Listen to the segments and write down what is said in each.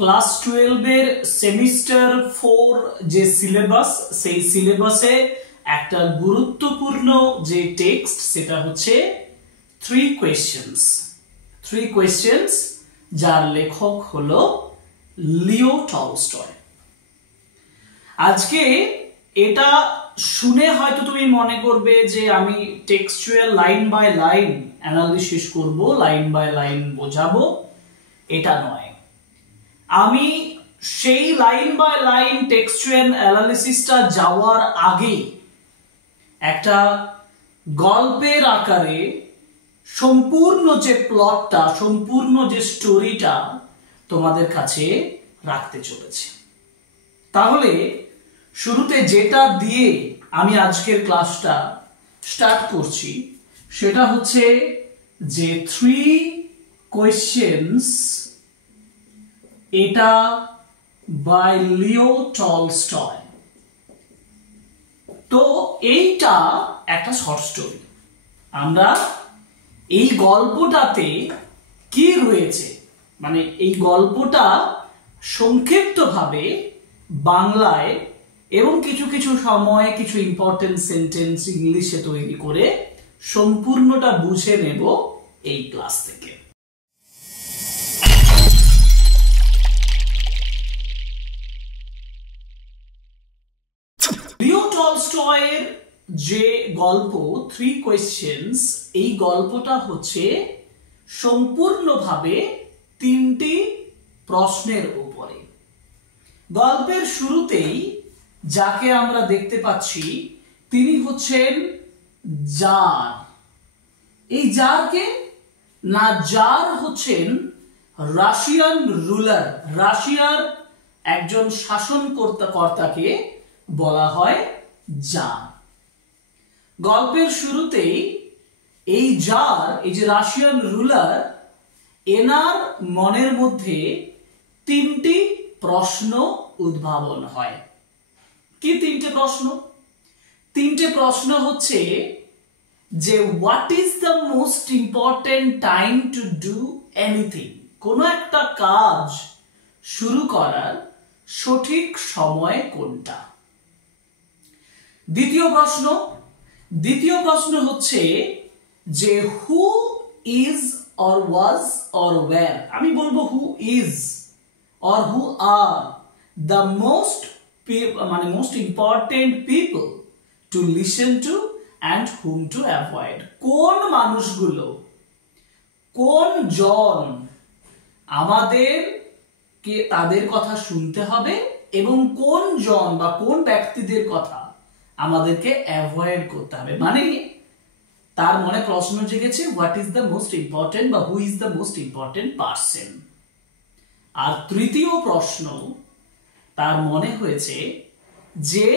Class 12 এর semester 4 যে syllabus, সেই সিলেবাসে একটা গুরুত্বপূর্ণ যে টেক্সট সেটা হচ্ছে 3 কোয়েশ্চেন্স, যার লেখক হলো লিও টলস্টয়। আজকে এটা শুনে হয়তো তুমি মনে করবে যে আমি textual line by line analysis করব, লাইন বাই লাইন বোঝাবো। এটা নয়, আমি সেই লাইন বাই লাইন টেক্সচুয়াল অ্যানালিসিসটা যাওয়ার আগে একটা গল্পের আকারে সম্পূর্ণ যে প্লটটা, সম্পূর্ণ যে স্টোরিটা তোমাদের কাছে রাখতে চলেছে। তাহলে শুরুতে যেটা দিয়ে আমি আজকের ক্লাসটা স্টার্ট করছি সেটা হচ্ছে যে 3 কোয়েশ্চেন্স, এটা বাই লিও টলস্টয়। তো এইটা একটা শর্ট স্টোরি। আমরা এই গল্পটাতে কি রয়েছে, মানে এই গল্পটা সংক্ষিপ্তভাবে বাংলায় এবং কিছু কিছু সময় কিছু ইম্পর্টেন্ট সেন্টেন্স ইংলিশে তৈরি করে সম্পূর্ণটা বুঝে নেব এই ক্লাস থেকে। লিও টলস্টয়ের যে গল্প 3 কোয়েশ্চেন্স, এই গল্পটা হচ্ছে সম্পূর্ণভাবে 3টি প্রশ্নের উপরে। গল্পের শুরুতেই যাকে আমরা দেখতে পাচ্ছি তিনি হচ্ছেন জার। এই জারকে না, জার হচ্ছেন রাশিয়ান রুলার, রাশিয়ার একজন শাসনকর্তাকে বলা হয় জার। গল্পের শুরুতেই এই জার, এই যে রাশিয়ান রুলার, এনার মনের মধ্যে 3টি প্রশ্ন উদ্ভাবন হয়। কি 3টে প্রশ্ন? 3টে প্রশ্ন হচ্ছে যে what is the most important time to do anything, কোনো একটা কাজ শুরু করার সঠিক সময় কোনটা। দ্বিতীয় প্রশ্ন হচ্ছে যে who is or was or were, আমি বলবো who is or who are the most important people to listen to and whom to avoid. কোন মানুষগুলো, কোন জন আমাদেরকে তাদের কথা শুনতে হবে এবং কোন জন বা কোন ব্যক্তিদের কথা আমাদেরকে অ্যাভয়েড করতে হবে। মানে তার মনে প্রশ্ন জেগেছে what is the most important বা who is the most important person. আর তৃতীয় প্রশ্ন তার মনে হয়েছে যে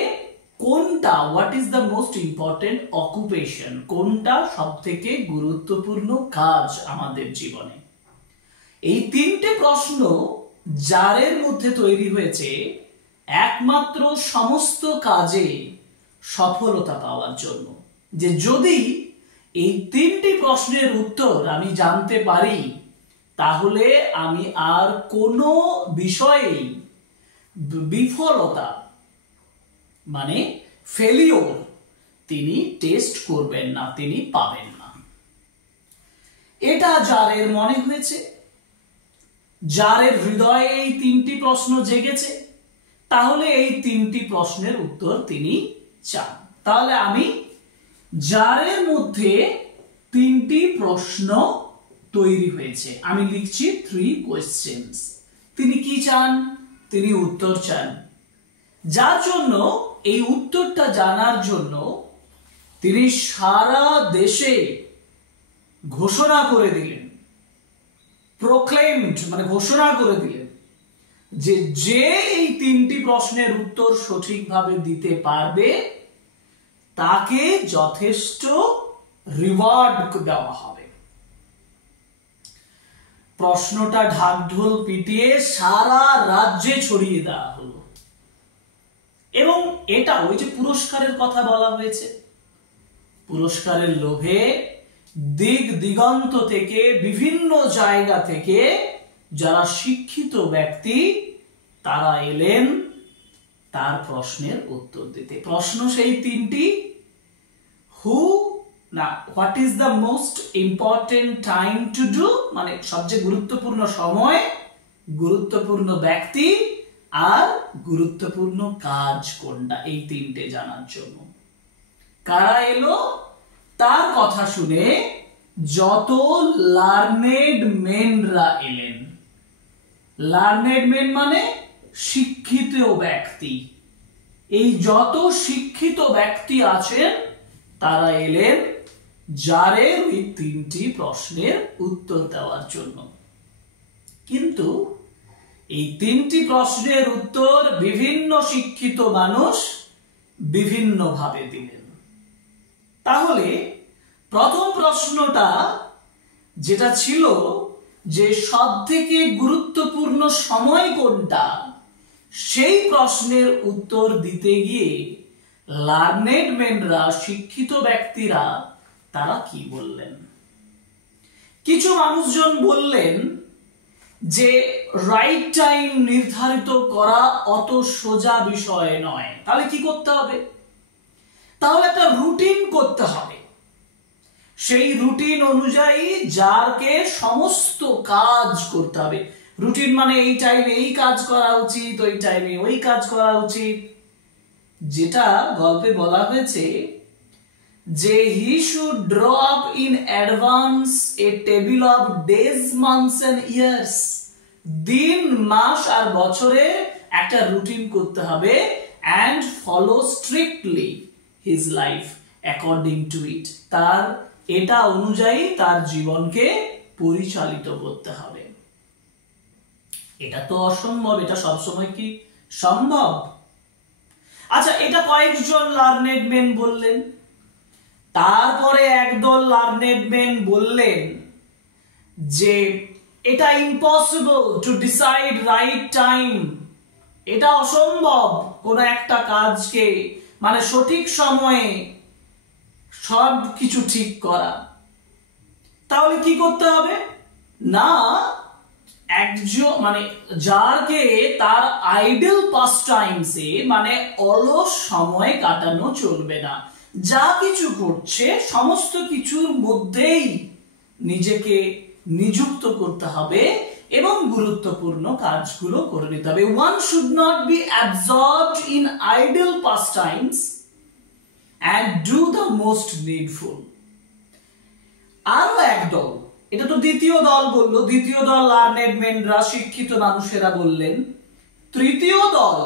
কোনটা, what is the most important occupation, কোনটা সব থেকে গুরুত্বপূর্ণ কাজ আমাদের জীবনে। এই 3টে প্রশ্ন জারের মধ্যে তৈরি হয়েছে একমাত্র সমস্ত কাজে সফলতা পাওয়ার জন্য। যে যদি এই 3টি প্রশ্নের উত্তর আমি জানতে পারি তাহলে আমি আর কোনো বিষয়ে বিফলতা মানে ফেলিওর তিনি টেস্ট করবেন না, তিনি পাবেন না। এটা জারের মনে হয়েছে, জারের হৃদয়ে এই 3টি প্রশ্ন জেগেছে, তাহলে এই 3টি প্রশ্নের উত্তর তিনি চান। তাহলে আমি জারের মধ্যে 3টি প্রশ্ন তৈরি হয়েছে, আমি লিখছি 3 কোয়েশ্চেন্স। তিনি কি চান? তিনি উত্তর চান, যার জন্য এই উত্তরটা জানার জন্য তিনি সারা দেশে ঘোষণা করে দিলেন, প্রোক্লেমড মানে ঘোষণা করে দিলেন যে যে এই 3টি প্রশ্নের উত্তর সঠিকভাবে দিতে পারবে তাকে যথেষ্ট রিওয়ার্ড দেওয়া হবে। প্রশ্নটা ঢাকঢোল পিটিয়ে সারা রাজ্যে ছড়িয়ে দেওয়া হলো এবং এটা ওই যে পুরস্কারের কথা বলা হয়েছে, পুরস্কারের লোভে দিক দিগন্ত থেকে বিভিন্ন জায়গা থেকে যারা শিক্ষিত ব্যক্তি তারা এলেন তার প্রশ্নের উত্তর দিতে। প্রশ্ন সেই তিনটি, হু না what is the most important time to do, মানে সবচেয়ে গুরুত্বপূর্ণ সময়, গুরুত্বপূর্ণ ব্যক্তি আর গুরুত্বপূর্ণ কাজ কোনটা, এই তিনটে জানার জন্য। কারা এলো? তার কথা শুনে যত লার্নেড মেনরা এলেন। লার্নেড মেন মানে শিক্ষিত ব্যক্তি। এই যত শিক্ষিত ব্যক্তি আছেন তারা এলেন জারের ওই তিনটি প্রশ্নের উত্তর দেওয়ার জন্য। কিন্তু এই তিনটি প্রশ্নের উত্তর বিভিন্ন শিক্ষিত মানুষ বিভিন্ন ভাবে দিলেন। তাহলে প্রথম প্রশ্নটা যেটা ছিল যে সবথেকে গুরুত্বপূর্ণ সময় কোনটা, সেই প্রশ্নের উত্তর দিতে গিয়ে লার্নেড মেনরা, শিক্ষিত ব্যক্তিরা তারা কি বললেন? কিছু মানুষজন বললেন যে রাইট টাইম নির্ধারিত করা অত সোজা বিষয় নয়। তাহলে কি করতে হবে? তাহলে একটা রুটিন করতে হবে। সেই রুটিন অনুযায়ী যারকে সমস্ত কাজ করতে হবে। রুটিন মানে এই টাইমে এই কাজ করা উচিত, ওই টাইমে ওই কাজ করা উচিত। যেটা গল্পে বলা হয়েছে যে he should draw up in advance a table of days, months and years. দিন, মাস আর বছরে একটা রুটিন করতে হবে and follow strictly his life according to it। তার এটা অনুযায়ী তার জীবনকে পরিচালিত করতে হবে। এটা তো অসম্ভব, এটা সবসময় কি সম্ভব? আচ্ছা, এটা কয়েকজন লার্নেড মেন বললেন। তারপরে একদল লার্নেড মেন বললেন যে এটা impossible to decide right time. এটা অসম্ভব কোন একটা কাজকে মানে সঠিক সময়ে সব কিছু ঠিক করা। তাহলে কি করতে হবে? না, একজন মানে যারকে তার আইডল পাস টাইমসে মানে অলস সময় কাটানো চলবে না। যা কিছু করছে সমস্ত কিছুর মধ্যেই নিজেকে নিযুক্ত করতে হবে এবং গুরুত্বপূর্ণ কাজগুলো করে নিতে হবে। One should not be absorbed in idle pastimes and do the most needful। আরো একদল, এটা তো দ্বিতীয় দল বললো, দ্বিতীয় দল লার্নেড মেনরা, শিক্ষিত মানুষেরা বললেন। তৃতীয় দল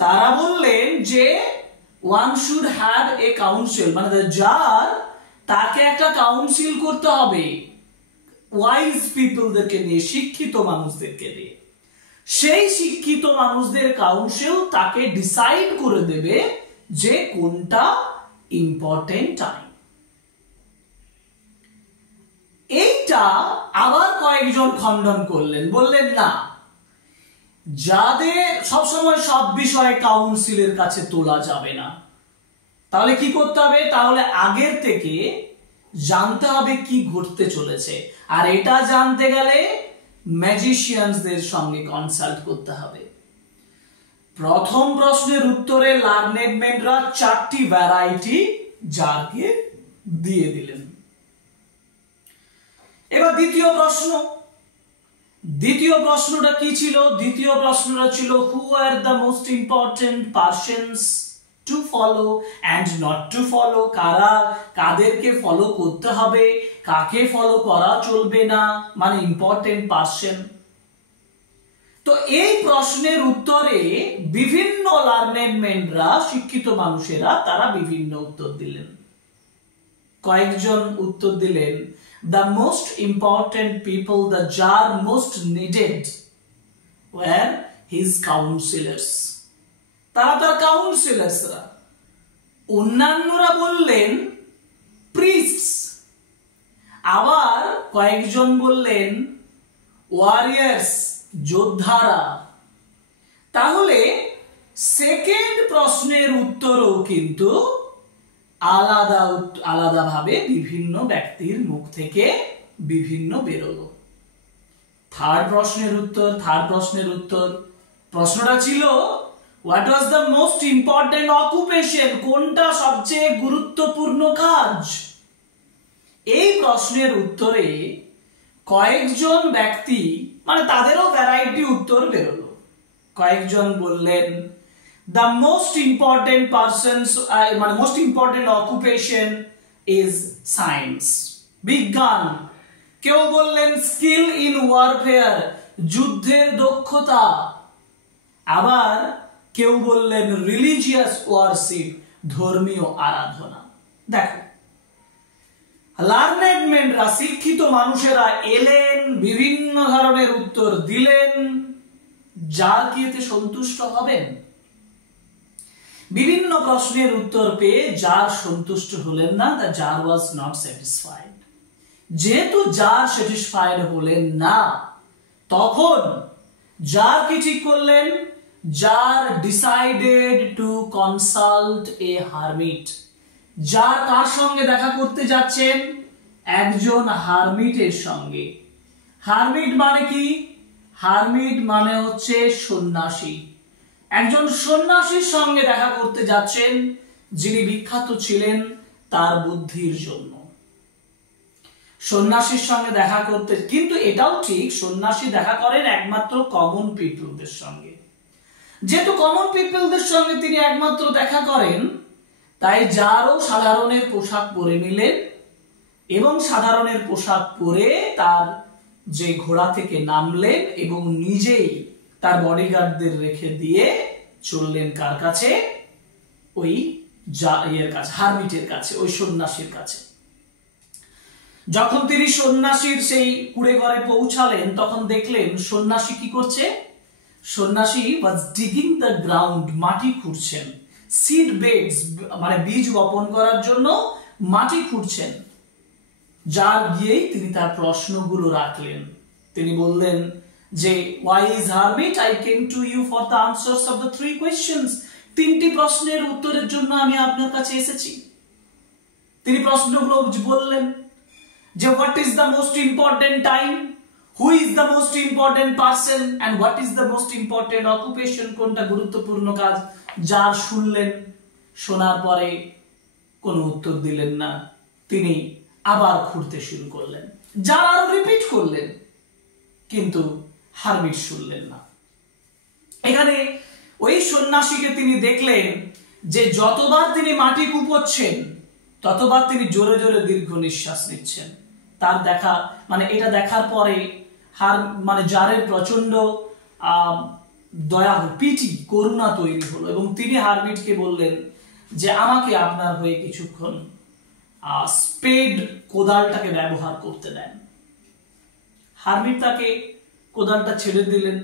তারা বললেন যে one should have a council, মানে যার তাকে একটা কাউন্সিল করতে হবে ওয়াইজ পিপলদেরকে নিয়ে, শিক্ষিত মানুষদেরকে নিয়ে। সেই শিক্ষিত মানুষদের কাউন্সিল তাকে ডিসাইড করে দেবে যে কোনটা ইম্পর্টেন্ট টাইম। এইটা আবার কয়েকজন খণ্ডন করলেন, বললেন না, যাদের সবসময় সব বিষয় কাউন্সিলের কাছে তোলা যাবে না। তাহলে কি করতে হবে? তাহলে আগের থেকে জানতে হবে কি ঘটতে চলেছে, আর এটা জানতে গেলে ম্যাজিশিয়ানদের সঙ্গে কনসাল্ট করতে হবে। প্রথম প্রশ্নের উত্তরে লার্নেড মেনরা 4টি ভ্যারাইটি জারকে দিয়ে দিলেন। এবার দ্বিতীয় প্রশ্ন। দ্বিতীয় প্রশ্নটা কি ছিল? দ্বিতীয় প্রশ্নটা ছিল who are the most important persons to follow and not to follow. কারা কাদেরকে ফলো করতে হবে, কাকে ফলো করা চলবে না, মানে ইম্পর্টেন্ট পার্সন। তো এই প্রশ্নের উত্তরে বিভিন্ন লার্নেড মেনরা, শিক্ষিত মানুষেরা তারা বিভিন্ন উত্তর দিলেন। কয়েকজন উত্তর দিলেন the most important people the jar most needed were his counselors। তারা তার কাউন্সিলার্সরা। অন্যান্যরা বললেন প্রিস্টস। আবার কয়েকজন বললেন ওয়ারিয়ার্স, যোদ্ধারা। তাহলে সেকেন্ড প্রশ্নের উত্তরও কিন্তু আলাদাভাবে বিভিন্ন ব্যক্তির মুখ থেকে বিভিন্ন বেরোলো। থার্ড প্রশ্নের উত্তর প্রশ্নটা ছিল what was the most important occupation, কোনটা সবচেয়ে গুরুত্বপূর্ণ কাজ। এই প্রশ্নের উত্তরে কয়েকজন ব্যক্তি মানে তাদেরও ভ্যারাইটি উত্তর বেরোলো। কয়েকজন বললেন দ্য মোস্ট ইম্পর্টেন্ট পারসনস মানে most important occupation is science, বিজ্ঞান। কেউ বললেন স্কিল ইন ওয়ারফেয়ার, যুদ্ধের দক্ষতা। আবার কেউ বললেন রিলিজিয়াস ওয়ারশিপ, ধর্মীয় আরাধনা। দেখো, লার্নেড মেনরা, শিক্ষিত মানুষেরা এলেন, বিভিন্ন ধরনের উত্তর দিলেন। যার কি এতে সন্তুষ্ট হবেন? বিভিন্ন প্রশ্নের উত্তর পেয়ে যার সন্তুষ্ট হলেন না, তা যার ওয়াজ নট স্যাটিসফাইড। যেহেতু যার স্যাটিসফাইড হলেন না, তখন যার কি ঠিক করলেন? যার decided to consult a hermit. যার কার সঙ্গে দেখা করতে যাচ্ছেন? একজন হারমিটের সঙ্গে। হারমিট মানে কি? হারমিট মানে হচ্ছে সন্ন্যাসী। একজন সন্ন্যাসীর সঙ্গে দেখা করতে যাচ্ছেন, যিনি বিখ্যাত ছিলেন তার বুদ্ধির জন্য। সন্ন্যাসীর সঙ্গে দেখা করতে, কিন্তু এটাও ঠিক, সন্ন্যাসী দেখা করেন একমাত্র কমন পিপলদের সঙ্গে। যেহেতু কমন পিপলদের সঙ্গে তিনি একমাত্র দেখা করেন, তাই যারও সাধারণের পোশাক পরে নিলেন এবং সাধারণের পোশাক পরে তার যে ঘোড়া থেকে নামলেন এবং নিজেই তার বডিগার্ডদের রেখে দিয়ে চললেন কার কাছে? ওই কাছে, হারমিটের কাছে, ওই সন্ন্যাসীর কাছে। যখন তিনি সন্ন্যাসীর সেই কুড়ে ঘরে পৌঁছালেন, তখন দেখলেন সন্ন্যাসী কি করছে? সন্ন্যাসী ওয়াজ ডিগিং দ্য গ্রাউন্ড, মাটি খুঁড়ছেন। সিড বেডস মানে বীজ বপন করার জন্য মাটি খুঁড়ছেন। যার গিয়েই তিনি তার প্রশ্নগুলো রাখলেন। তিনি বললেন যে wise hermit, I came to you for the answers of the 3 questions. 3টি প্রশ্নের উত্তরের জন্য আমি আপনার কাছে এসেছি। তিনি প্রশ্নগুলো বললেন যে what is the most important time, who is the most important person, and what is the most important occupation, কোনটা গুরুত্বপূর্ণ কাজ। যার শুনলেন, শোনার পরে কোনো উত্তর দিলেন না, তিনি আবার খুঁড়তে শুরু করলেন। যার আরো রিপিট করলেন, কিন্তু হারমিট শুনলেন না। এখানে ওই সন্ন্যাসীকে তিনি দেখলেন যে যতবার তিনি মাটি কুপোচ্ছেন, ততবার তিনি জোরে জোরে দীর্ঘ নিঃশ্বাস নিচ্ছেন। তার দেখা মানে এটা দেখার পরে জারের প্রচন্ড দয়া, পিটি, করুণা তৈরি হলো এবং তিনি হারমিটকে বললেন যে আমাকে আপনার হয়ে কিছুক্ষণ স্পেড, কোদালটাকে ব্যবহার করতে দেন। হারমিট তাকে কোদালটা ছেড়ে দিলেন।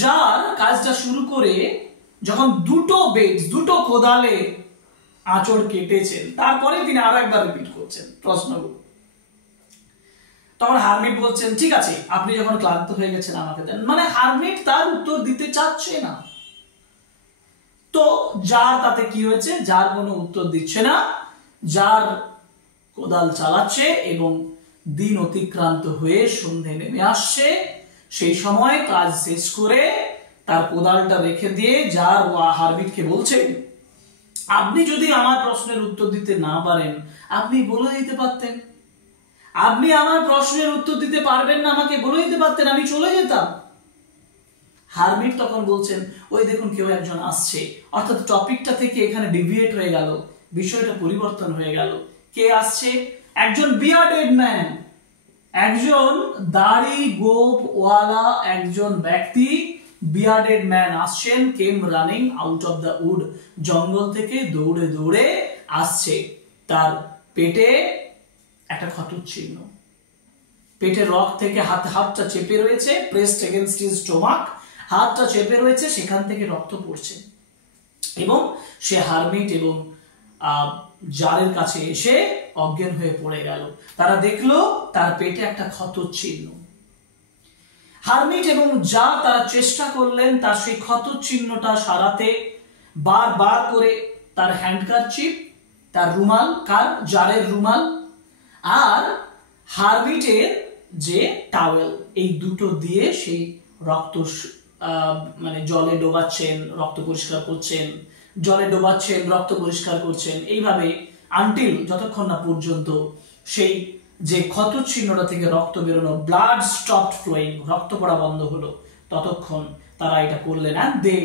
যার কাজটা শুরু করে যখন দুটো কোদালে আঁচড় কেটেছেন, তারপরে তিনি আর একবার রিপিট করছেন প্রশ্নগুলো। তখন হারমিট বলছেন ঠিক আছে, আপনি যখন ক্লান্ত হয়ে গেছেন আমাকে দেন। মানে হারমিট তার উত্তর দিতে চাচ্ছে না। তো যার তাতে কি হয়েছে? যার কোনো উত্তর দিচ্ছে না, যার কোদাল চালাচ্ছে এবং দিন অতিক্রান্ত হয়ে সন্ধে নেমে আসছে। সেই সময় কাজ শেষ করে তার কোদালটা রেখে দিয়ে যার হারমিটকে বলছে আপনি যদি আমার প্রশ্নের উত্তর দিতে না পারেন, আপনি বলে দিতে পারতেন। আপনি আমার প্রশ্নের উত্তর দিতে পারবেন না, আমাকে বলে দিতে পারতেন, আমি চলে যেতাম। হারমিট তখন বলছেন ওই দেখুন কেউ একজন আসছে, অর্থাৎ টপিকটা থেকে এখানে ডিভিয়েট হয়ে গেল, বিষয়টা পরিবর্তন হয়ে গেল। কে আসছে? একজন বিয়ার্ডেড ম্যান, একজন দাড়ি গোপ ওয়ালা একজন ব্যক্তি, বিয়ার্ডেড ম্যান আসছেন। Came running out of the wood, জঙ্গল থেকে দৌড়ে দৌড়ে আসছে। তার পেটে একটা ক্ষতর চিহ্ন, পেটের রক থেকে হাতটা চেপে রয়েছে, প্রেসড এগেইনস্ট হিজ স্টোমাক, হাতটা চেপে রয়েছে, সেখান থেকে রক্ত পড়ছে। এবং সে হারমিট এবং জারের কাছে এসে অজ্ঞান হয়ে পড়ে গেল। তারা দেখলো তার পেটে একটা ক্ষতর চিহ্ন। হারমিট এবং জার তারা চেষ্টা করলেন তার সেই ক্ষতর চিহ্নটা সারাতে, বারবার করে তার হ্যান্ডকারচিপ, তার রুমাল, জারের রুমাল আর হারমিটের যে টাওয়েল, এই দুটো দিয়ে সেই রক্ত মানে জলে ডোবাচ্ছেন, রক্ত পরিষ্কার করছেন, জলে ডোবাচ্ছেন, রক্ত পরিষ্কার করছেন, এইভাবে আনটিল যতক্ষণ না পর্যন্ত সেই যে ক্ষত চিহ্নটা থেকে রক্ত বেরোনো, ব্লাড স্টপড ফ্লোয়িং, রক্ত পড়া বন্ধ হলো, ততক্ষণ তারা এটা করলেন। অ্যান্ড দে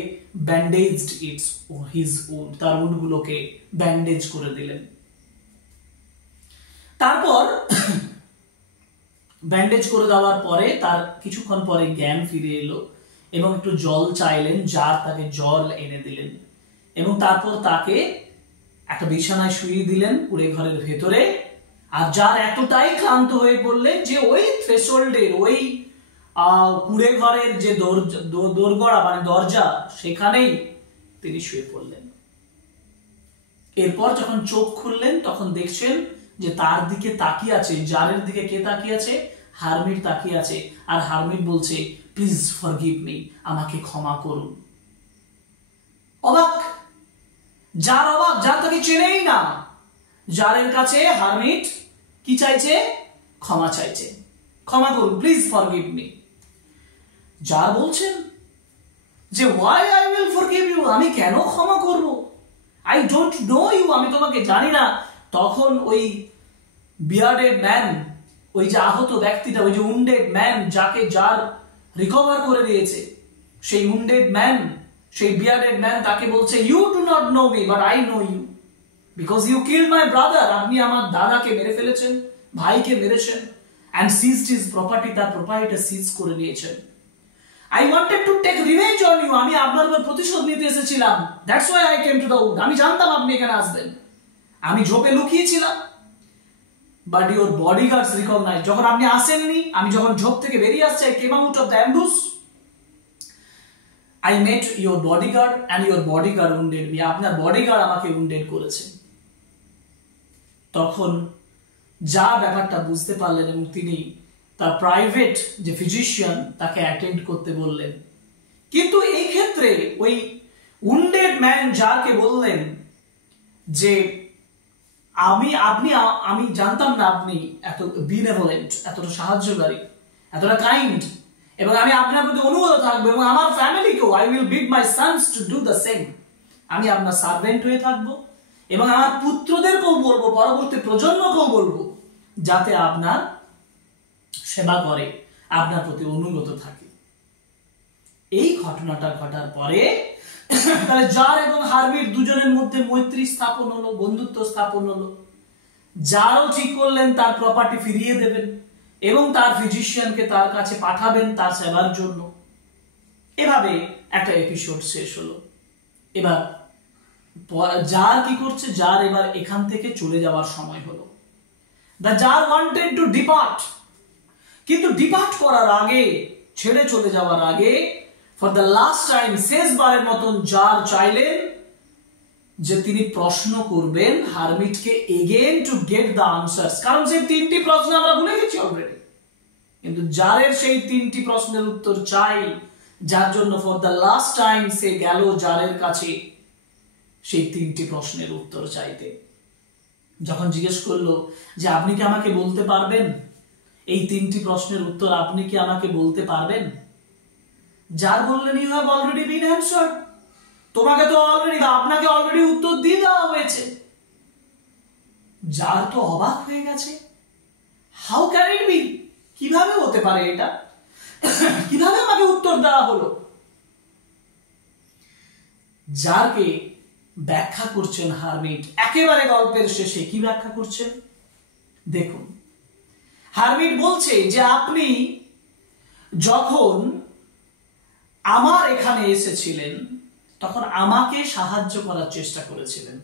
ব্যান্ডেজড হিজ উন্ড, তার উন্ডগুলোকে ব্যান্ডেজ করে দিলেন। তারপর ব্যান্ডেজ করে দেওয়ার পরে তার কিছুক্ষণ পরে জ্ঞান ফিরে এলো এবং একটু জল চাইলেন, যার তাকে জল এনে দিলেন এবং তারপর তাকে একটা বিছানায় শুইয়ে দিলেন কুড়ে ঘরের ভেতরে। আর যার এতটাই ক্লান্ত হয়ে পড়লেন যে ওই থ্রেশহোল্ডের, ওই কুড়ে ঘরের যে দোরগড়া মানে দরজা, সেখানেই তিনি শুয়ে পড়লেন। এরপর যখন চোখ খুললেন তখন দেখছেন যে তার দিকে তাকিয়ে আছে, জারের দিকে কে তাকিয়ে আছে? হারমিট তাকিয়ে আছে। আর হারমিট বলছে, প্লিজ ফরগিভ মি, আমাকে ক্ষমা করুন। অবাক জার, অবাক জার তাকে চেনেই না। জারের কাছে হারমিট কি চাইছে? ক্ষমা চাইছে, ক্ষমা করুন, প্লিজ ফরগিভ মি। জার বলছেন যে why I will forgive you, আমি কেন ক্ষমা করব? আই ডোন্ট নো ইউ, আমি তোমাকে জানি না। তখন ওই বিয়ার্ডেড ম্যান, ওই যে আহত ব্যক্তিটা, ওই যে উন্ডেড ম্যান যাকে জার রিকভার করে দিয়েছে, সেই উন্ডেড ম্যান, সেই বিয়ার্ডেড ম্যান তাকে বলছে, you do not know me but I know you because you killed my brother, আপনি আমার দাদাকে মেরে ফেলেছেন, ভাইকে মেরেছেন, and seized his property, তার প্রপার্টিটা সিজ করে নিয়েছেন। I wanted to take revenge on you, আমি আপনার উপর প্রতিশোধ নিতে এসেছিলাম। That's why I came to the wood, আমি জানতাম আপনি এখানে আসবেন, আমি ঝোপে লুকিয়েছিলাম। But your bodyguards recognized, যখন আপনি আসেননি, আমি যখন ঝোপ থেকে বেরিয়ে আসছি, I came out of the ambush, I met your bodyguard and your bodyguard wounded me, আপনার বডিগার্ড আমাকে wounded করেছে। তখন যা ব্যাপারটা বুঝতে পারলেন এবং তিনি তার প্রাইভেট যে ফিজিশিয়ান তাকে অ্যাটেন্ড করতে বললেন। কিন্তু এই ক্ষেত্রে ওই উন্ডেড ম্যান যাকে বললেন যে আমি জানতাম না আপনি এত বিনেভোলেন্ট, এতটা সাহায্যকারী, এতটা কাইন্ড, এবং আমি আপনার প্রতি অনুগত থাকবো এবং আমার ফ্যামিলিকেও, I will bid my sons to do the same, আমি আপনার সার্ভেন্ট হয়ে থাকবো এবং আমার পুত্রদেরকেও বলবো, পরবর্তী প্রজন্মকেও বলবো যাতে আপনার সেবা করে, আপনার প্রতি অনুগত থাকে। এই ঘটনাটা ঘটার পরে তাহলে জার এবং হারমিট দুজনের মধ্যে মৈত্রী স্থাপন হলো, বন্ধুত্ব স্থাপন হলো। জারও ঠিক করলেন তার প্রপার্টি ফিরিয়ে দেবেন এবং তার ফিজিশিয়ানকে তার কাছে পাঠাবেন তার সেবার জন্য। এভাবে একটা এপিসোড শেষ হলো। এবার জার কি করছে? জার এবার এখান থেকে চলে যাওয়ার সময় হলো। The jar wanted to depart, কিন্তু ডিপার্ট করার আগে, ছেড়ে চলে যাওয়ার আগে, ফর দ্য লাস্ট টাইম, শেষবারের মতন জার চাইলেন যে তিনি প্রশ্ন করবেন হারমিটকে again to get the answers, কারণ সেই তিনটি প্রশ্ন আমরা ভুলে গেছি অলরেডি। কিন্তু জারের সেই তিনটি প্রশ্নের উত্তর চাই, যার জন্য ফর দ্য লাস্ট টাইম সে গেল জারের কাছে সেই তিনটি প্রশ্নের উত্তর চাইতে। যখন জিজ্ঞেস করলো যে আপনি কি আমাকে বলতে পারবেন, এই তিনটি প্রশ্নের উত্তর আপনি কি আমাকে বলতে পারবেন? যার বললেন, you have already been answered, তোমাকে তো অলরেডি, আপনাকে অলরেডি উত্তর দিয়ে দেওয়া হয়েছে। যার তো অবাক হয়ে গেছে, হাউ ক্যান ইট বি, কিভাবে হতে পারে এটা, কিভাবে আমাকে উত্তর দেওয়া হলো? যারকে ব্যাখ্যা করছেন হারমিট একেবারে গল্পের শেষে। কি ব্যাখ্যা করছেন দেখুন। হারমিট বলছে যে আপনি যখন আমার এখানে এসেছিলেন তখন আমাকে সাহায্য করার চেষ্টা করেছিলেন,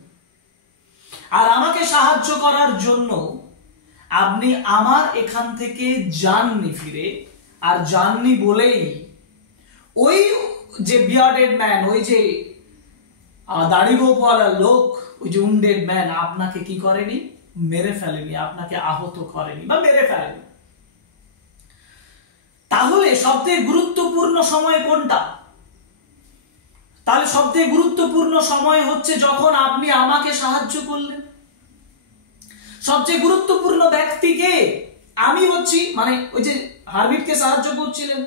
আর আমাকে সাহায্য করার জন্য আপনি আমার এখান থেকে যাননি ফিরে, আর যাননি বলেই ওই যে বিয়ার্ডেড ম্যান, ওই যে দাড়ি গোপওয়ালা লোক, ওই যে উন্ডেড ম্যান আপনাকে কি করেনি? মেরে ফেলেনি, আপনাকে আহত করেনি বা মেরে ফেলেনি। তাহলে সবথেকে গুরুত্বপূর্ণ সময় কোনটা? তাহলে সবথেকে গুরুত্বপূর্ণ সময় হচ্ছে যখন আপনি আমাকে সাহায্য করলেন। সবচেয়ে গুরুত্বপূর্ণ ব্যক্তিকে আমি হচ্ছি, মানে ওই যে হার্মিটকে সাহায্য করছিলেন,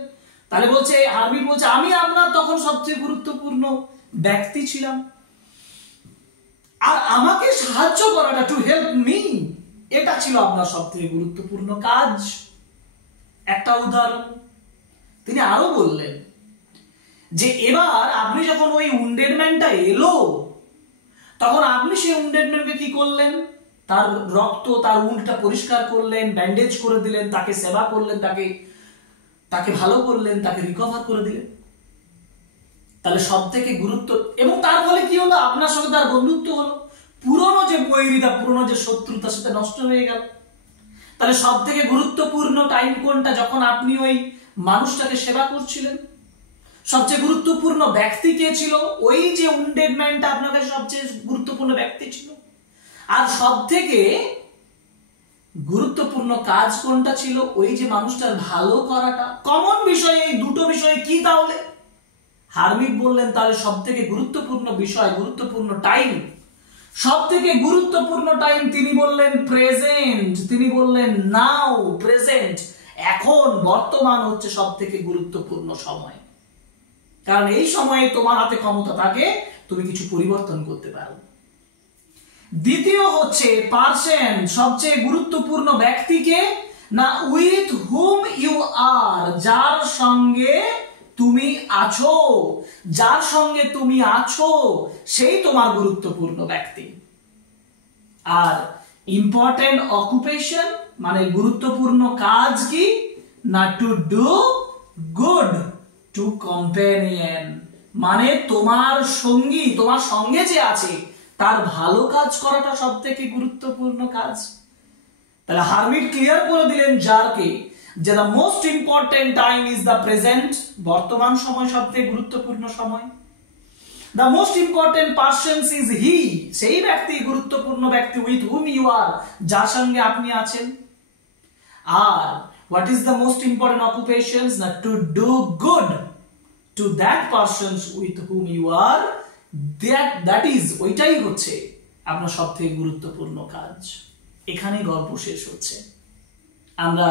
তাহলে বলছে হার্মিট বলছে আমি আপনার তখন সবচেয়ে গুরুত্বপূর্ণ ব্যক্তি ছিলাম, আর আমাকে সাহায্য করাটা, টু হেল্প মি, এটা ছিল আপনার সবথেকে গুরুত্বপূর্ণ কাজ। একটা উদাহরণ। তিনি আরো বললেন যে এবার আপনি যখন ওই উন্ডেড ম্যানটা এলো, তখন আপনি সেই উন্ডেড ম্যানকে কি করলেন, তার রক্ত, তার উন্ডটা পরিষ্কার করলেন, ব্যান্ডেজ করে দিলেন, তাকে সেবা করলেন, তাকে ভালো করলেন, তাকে রিকভার করে দিলেন। তাহলে সব থেকে গুরুত্ব, এবং তার ফলে কি হলো, আপনার সঙ্গে তার বন্ধুত্ব হলো, পুরনো যে বৈরিতা, পুরনো যে শত্রুতা সেটা নষ্ট হয়ে গেল। তাহলে সব থেকে গুরুত্বপূর্ণ টাইম কোনটা, যখন আপনি ওই মানুষটাকে সেবা করছিলেন। সবচেয়ে গুরুত্বপূর্ণ ব্যক্তি কে ছিল, ওই যে উন্ডেড ম্যানটা আপনার কাছে সবচেয়ে গুরুত্বপূর্ণ ব্যক্তি ছিল। আর সব থেকে গুরুত্বপূর্ণ কাজ কোনটা ছিল, ওই যে মানুষটার ভালো করাটা। কমন বিষয় এই দুটো বিষয়ে কি তাহলে? হার্মিট বললেন তাহলে সব থেকে গুরুত্বপূর্ণ বিষয়, গুরুত্বপূর্ণ টাইম, সব থেকে গুরুত্বপূর্ণ টাইম তিনি বললেন প্রেজেন্ট, তিনি বললেন নাও, প্রেজেন্ট, এখন, বর্তমান হচ্ছে সব থেকে গুরুত্বপূর্ণ সময়। কারণ এই সময়ে তোমার হাতে ক্ষমতা থাকে, তুমি কিছু পরিবর্তন করতে পারো। দ্বিতীয় হচ্ছে পার্সন, সবচেয়ে গুরুত্বপূর্ণ ব্যক্তিকে না, উইথ হুম ইউ আর, যার সঙ্গে তুমি আছো, যার সঙ্গে তুমি আছো সেই তোমার গুরুত্বপূর্ণ ব্যক্তি। আর ইম্পর্টেন্ট অকুপেশন মানে গুরুত্বপূর্ণ কাজ কি না, to do good to companion, মানে তোমার সঙ্গী, তোমার সঙ্গে যে আছে তার ভালো কাজ করাটা সব থেকে গুরুত্বপূর্ণ কাজ। তাহলে হার্মিট ক্লিয়ার করে দিলেন যারকে, যে the most important time is the present, বর্তমান সময় সবথেকে গুরুত্বপূর্ণ সময়। The most important person is he, সেই ব্যক্তি গুরুত্বপূর্ণ ব্যক্তি, উইথ হুম ইউ আর, যার সঙ্গে আপনি আছেন। আর what is the most important occupations না, to do good to that persons with whom you are, that is, ওইটাই হচ্ছে আপনার সবথেকে গুরুত্বপূর্ণ কাজ। এখানে গল্প শেষ হচ্ছে। আমরা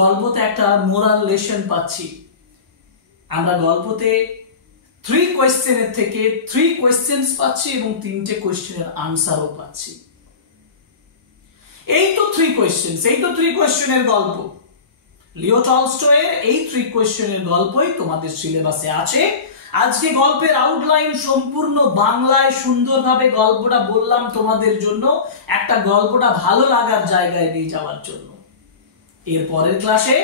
গল্পতে একটা মোরাল লেসন পাচ্ছি। আমরা গল্পতে 3 কোয়েশ্চেনের থেকে 3 কোয়েশ্চেন্স পাচ্ছি এবং 3টে কোয়েশ্চেনের আনসারও পাচ্ছি। এই তো 3 কোয়েশ্চেন্স, এই তো 3 কোয়েশ্চেনের গল্প। লিও টলস্টয়ের এই 3 কোয়েশ্চেনের গল্পই তোমাদের সিলেবাসে আছে। আজকে গল্পের আউটলাইন সম্পূর্ণ বাংলায় সুন্দরভাবে গল্পটা বললাম তোমাদের জন্য, একটা গল্পটা ভালো লাগার জায়গায় নিয়ে যাওয়ার জন্য। এর পরের ক্লাসে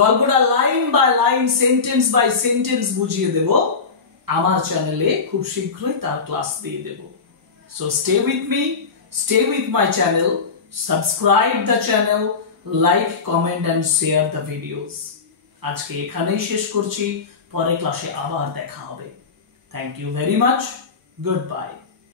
গল্পটা line by line, sentence by sentence বুঝিয়ে দেব। আমার চ্যানেলে খুব শীঘ্রই তার ক্লাস দিয়ে দেব। So stay with me, stay with my channel, subscribe the channel, like, comment and share the videos. আজকে এখানেই শেষ করছি, পরের ক্লাসে আবার দেখা হবে। Thank you very much, good bye.